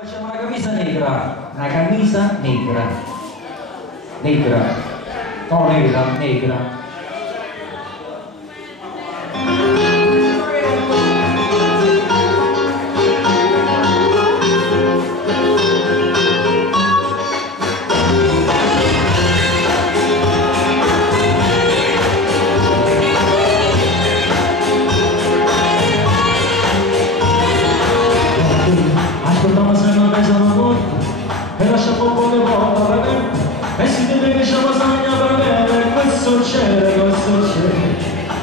Facciamo una camisa negra, una camisa negra, negra, no nera, negra. Ascoltava sempre la mesa una volta e lasciava un po' di volta per me e si deve che c'è lasagna per me e questo c'era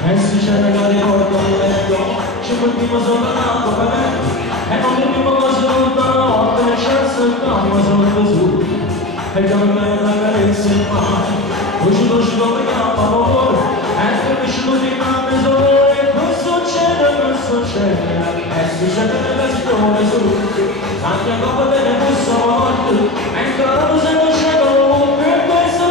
e succede che ricordo un letto c'è quel primo soltanto per me e non mi primo cosa tutta la notte c'è soltanto sotto su e che per me la carezza in mano uscito per campo amore e che mi uscito di mamma solo e questo c'era e succede che si trova su anche a coppa delle busse morte e ancora non sei conosciuto per questo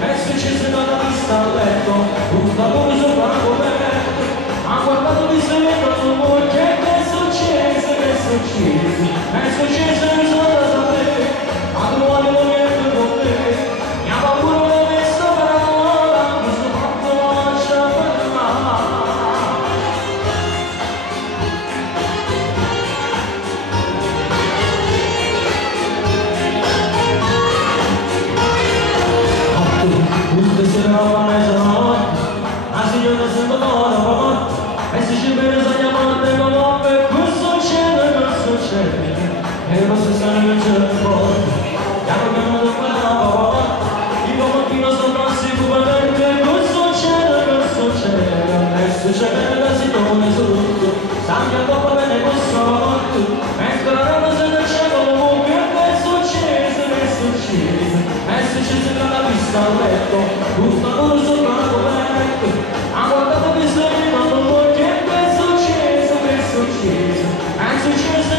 è successo dalla vista a letto un lavoro sopra la coperta ha guardato di solito sul muro che è successo è successo non so da sapere ma tu vuoi niente con me mi ha paura di questa parola mi sto fatto lascia parlare. Tutte sera la mezzanotte, la signora sembra buona, e se ci vede sa chiamate con nome, questo c'è, e lo stesso non c'è un po', chiamo chiamato per la papà, il mattino sopra sicuramente, questo c'è, e succede la signora sotto, sa che dopo bene questo morto, e ancora non se ne c'è comunque, questo c'è, e succede dalla vista a letto, tutta loro sopra la coperta, ha guardato di solito quando vuoi che è successo, è successo